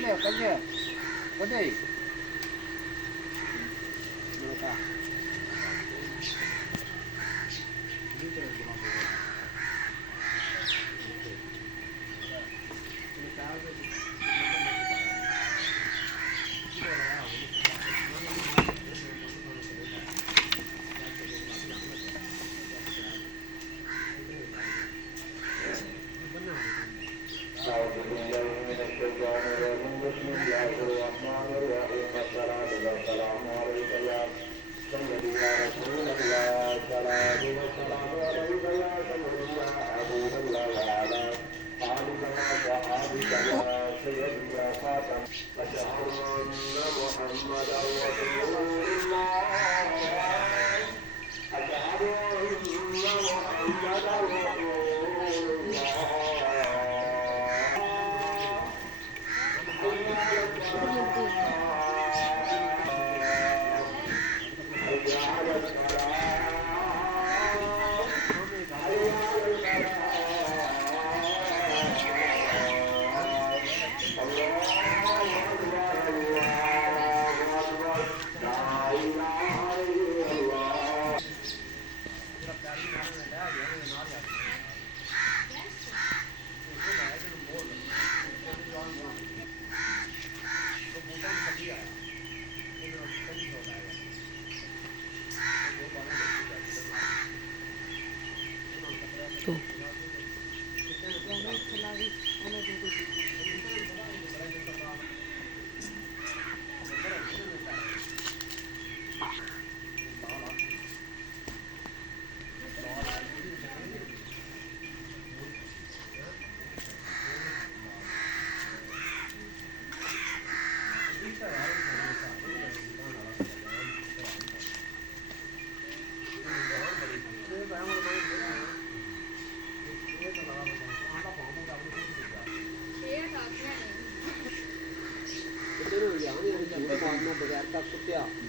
Boleh, kerja. Boleh. Mereka.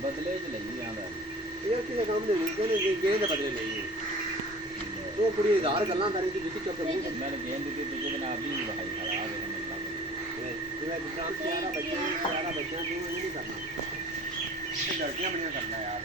बदले च लगी आंदा ਇਹ ਕਿਸੇ ਕੰਮ ਦੇ ਨਹੀਂ ਕਹਿੰਦੇ ਗੇਂਦ ਬਦਲੇ ਲਈ ਉਹ ਕੁੜੀ ਹਜ਼ਾਰ ਗੱਲਾਂ ਕਰੇ ਕਿ ਜਿੱਤੀ ਚੁੱਕ ਕੇ ਮੈਂ ਗੇਂਦ ਦਿੱਤੀ ਦੂਜੇ ਦਿਨ ਆਪ ਹੀ ਵਹਾਈ ਖੜਾ ਆ ਗਿਆ ਮੈਨੂੰ ਜਿਵੇਂ ਦੁਕਾਨ ਤੇ ਆਰਾ ਬੱਚਿਆਂ ਨੂੰ ਨਹੀਂ ਕਰਨਾ ਇਹ ਗਲਤੀਆਂ ਬੜੀਆਂ ਕਰਨਾ ਯਾਰ